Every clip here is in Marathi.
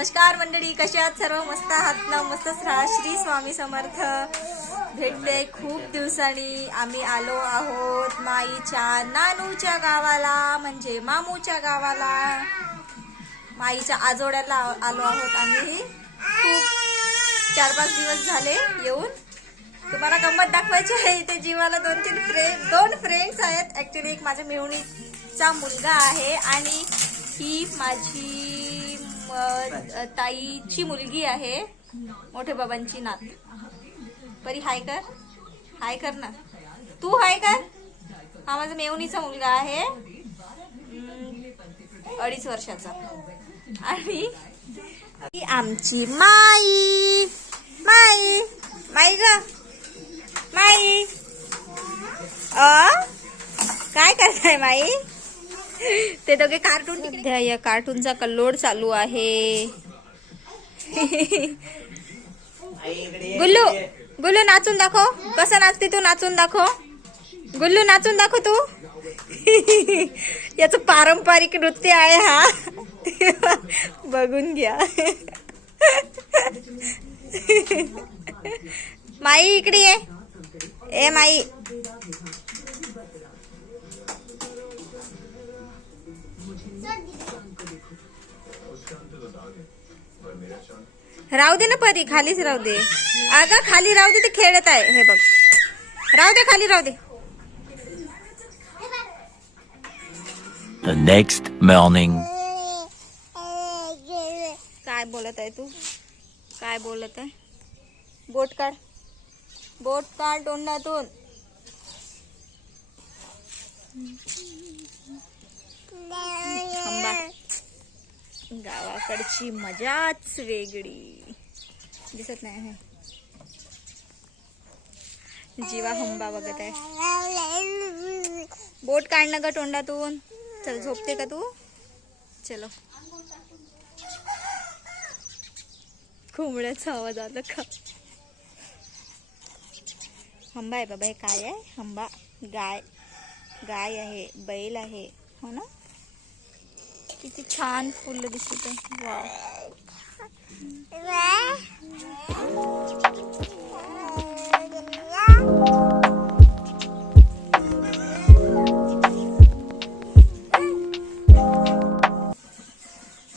नमस्कार मंडळी कशा आहात सर्व? मस्त आहात ना? मस्तच राहा श्री स्वामी समर्थ. भेटले खूप दिवसांनी. आम्ही आलो आहोत माईच्या नानूच्या गावाला म्हणजे मामूच्या गावाला. माईच्या आजोड्याला आलो आहोत आम्ही. खूप चार पाच दिवस झाले येऊन. तुम्हाला गंमत दाखवायची आहे इथे जीवाला दोन तीन फ्रेंड दोन फ्रेंड्स आहेत. ऍक्च्युली एक माझ्या मेहुणीचा मुलगा आहे आणि ही माझी ताईची मुलगी आहे मोठे बाबांची नात. परी हाय कर. हाय कर ना. तू हाय कर. हा माझा मेवणीचा मुलगा आहे. अडीच वर्षाचा. आणि आमची माई. माई. माई ग. माई. अ? काय करताय माई? ते दोघे कार्टून सध्या या कार्टूनचा कल्लोड चालू आहे. गुल्लू गुल्लू नाचून दाखव. कसं नाचते तू? नाचून दाखव. गुल्लू नाचून दाखव तू. याच पारंपरिक नृत्य आहे हा. बघून घ्या. माई इकडे ये. ए माई. राहू दे ना परी खालीच राहू दे. अगं खाली राहू दे ते खेळत आहे. हे बघ. राहू दे खाली राहू दे. The next morning. काय बोलत आहे तू? काय बोलत आहे? बोट काढ. बोट काढ तोंडातून. गावाकडची मजाच वेगळी. दिसत नाही हे. जीवा हंबा बघत आहे. बोट काढणं का तोंडातून. चल झोपते का तू? चलो. कोंबड्याचा आवाज आला का? हंबा आहे बाबा हे काय आहे? हंबा गाय गाय आहे बैल आहे. हो ना? किती छान फुलं दिसत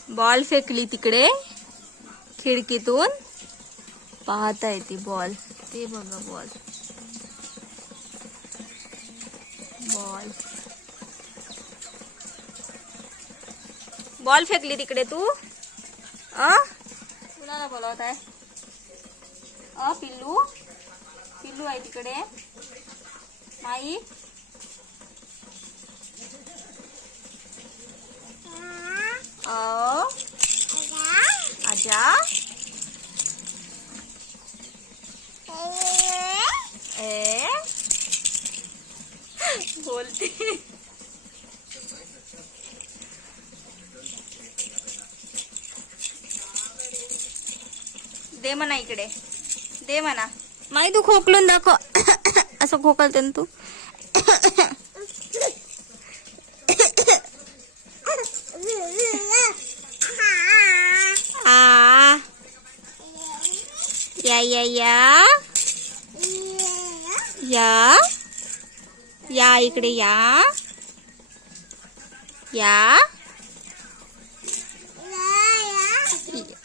बॉल फेकली तिकडे, खिडकीतून. पाहता येते बॉल. ते बघा बॉल. बॉल. बॉल फेकली तिकडे तू. अ कुणाला बोलवत आहे? अ पिल्लू? पिल्लू आहे तिकडे. माई? अ आजा? ए? बोलते. दे म्हणा इकडे. दे म्हणा. माई तू खोकलून दाखव. असं खोकलते ना तू. आ. या या या. या. या इकडे या. या.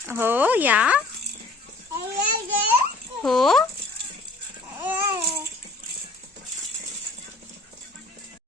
हो या. 哦？